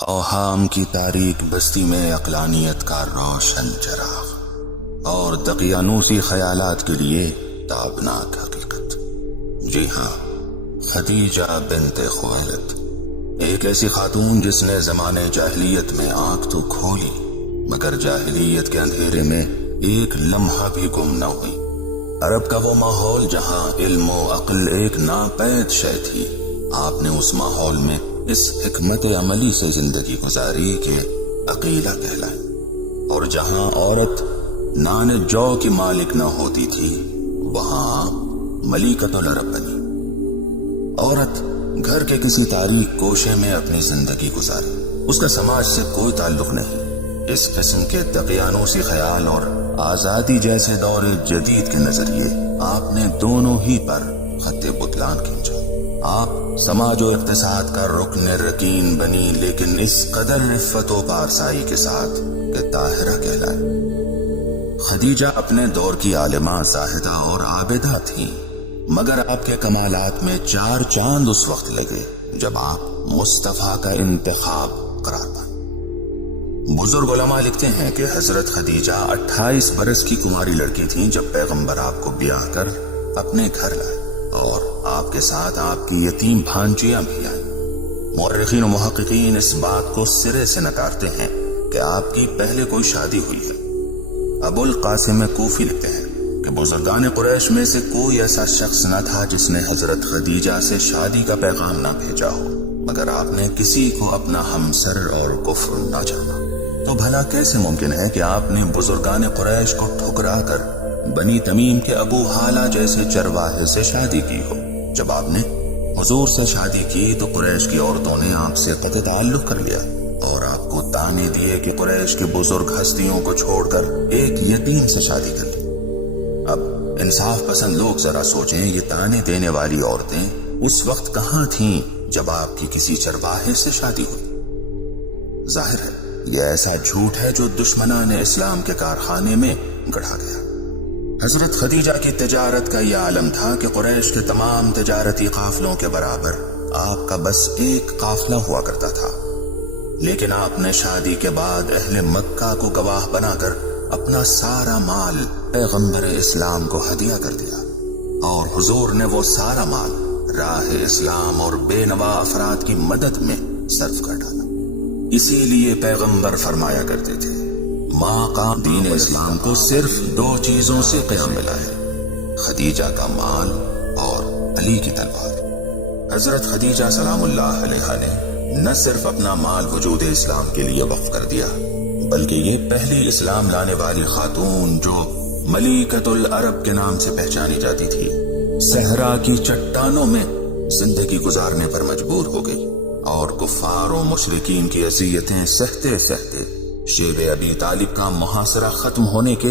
اوہام کی تاریک بستی میں عقلانیت کا روشن چراغ اور دقیانوسی خیالات کے لیے تابناک حقیقت۔ جی ہاں، خدیجہ بنت خویلد، ایک ایسی خاتون جس نے زمانے جاہلیت میں آنکھ تو کھولی مگر جاہلیت کے اندھیرے میں ایک لمحہ بھی گم نہ ہوئی۔ عرب کا وہ ماحول جہاں علم و عقل ایک ناپید شے تھی، آپ نے اس ماحول میں اس حکمت عملی سے زندگی گزاری کہ عقیلہ کہلائے، اور جہاں عورت نان جو کی مالک نہ ہوتی تھی وہاں ملیکۃ العرب بنی۔ عورت گھر کے کسی تاریک گوشے میں اپنی زندگی گزاری، اس کا سماج سے کوئی تعلق نہیں۔ اس قسم کے دقیانوسی خیال اور آزادی جیسے دور جدید کے نظریے آپ نے دونوں ہی پر خط بطلان کھینچا۔ آپ سماج و اقتصاد کا رکن رکین بنی، لیکن اس قدر عفت و پارسائی کے ساتھ کہ طاہرہ کہلائے۔ خدیجہ اپنے دور کی عالمہ، زاہدہ اور عابدہ تھیں، مگر آپ کے کمالات میں 4 چاند اس وقت لگے جب آپ مصطفیٰ کا انتخاب قرار پائے۔ بزرگ علماء لکھتے ہیں کہ حضرت خدیجہ 28 برس کی کماری لڑکی تھیں جب پیغمبر آپ کو بیاہ کر اپنے گھر لائے، اور آپ کے ساتھ آپ کی یتیم بھانجیاں بھی آئیں۔ مورخین و محققین اس بات کو سرے سے نکارتے ہیں کہ آپ کی پہلے کوئی شادی ہوئی ہے۔ ابو القاسم کوفی لکھتے ہیں کہ بزرگان قریش میں سے کوئی ایسا شخص نہ تھا جس نے حضرت خدیجہ سے شادی کا پیغام نہ بھیجا ہو، مگر آپ نے کسی کو اپنا ہمسر اور کفر نہ جانا۔ تو بھلا کیسے ممکن ہے کہ آپ نے بزرگان قریش کو ٹھکرا کر بنی تمیم کے ابو حالہ جیسے چرواہے سے شادی کی ہو؟ جب آپ نے حضور سے شادی کی تو قریش کی عورتوں نے آپ سے قطع تعلق کر لیا اور آپ کو تانے دیے کہ قریش کے بزرگ ہستیوں کو چھوڑ کر ایک یتیم سے شادی کر لی۔ اب انصاف پسند لوگ ذرا سوچیں، یہ تانے دینے والی عورتیں اس وقت کہاں تھیں جب آپ کی کسی چرواہے سے شادی ہوئی؟ ظاہر ہے یہ ایسا جھوٹ ہے جو دشمنان اسلام کے کارخانے میں گڑھا گیا۔ حضرت خدیجہ کی تجارت کا یہ عالم تھا کہ قریش کے تمام تجارتی قافلوں کے برابر آپ کا بس ایک قافلہ ہوا کرتا تھا، لیکن آپ نے شادی کے بعد اہل مکہ کو گواہ بنا کر اپنا سارا مال پیغمبر اسلام کو ہدیہ کر دیا، اور حضور نے وہ سارا مال راہ اسلام اور بے نوا افراد کی مدد میں صرف کر ڈالا۔ اسی لیے پیغمبر فرمایا کرتے تھے، ماں کا دین اسلام کو صرف 2 چیزوں سے قیام ملا ہے، خدیجہ کا مال اور علی کی تلوار۔ حضرت خدیجہ سلام اللہ علیہا نے نہ صرف اپنا مال وجود اسلام کے لیے وقف کر دیا، بلکہ یہ پہلی اسلام لانے والی خاتون جو ملیکۃ العرب کے نام سے پہچانی جاتی تھی، صحرا کی چٹانوں میں زندگی گزارنے پر مجبور ہو گئی، اور کفار و مشرکین کی اذیتیں سہتے سہتے شیب ابی طالب کا محاصرہ ختم ہونے کے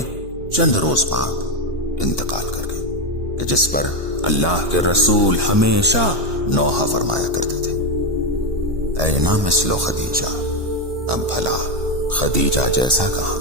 چند روز بعد انتقال کر گئی، کہ جس پر اللہ کے رسول ہمیشہ نوحہ فرمایا کرتے تھے، اینا مثل خدیجہ، اب بھلا خدیجہ جیسا کہاں۔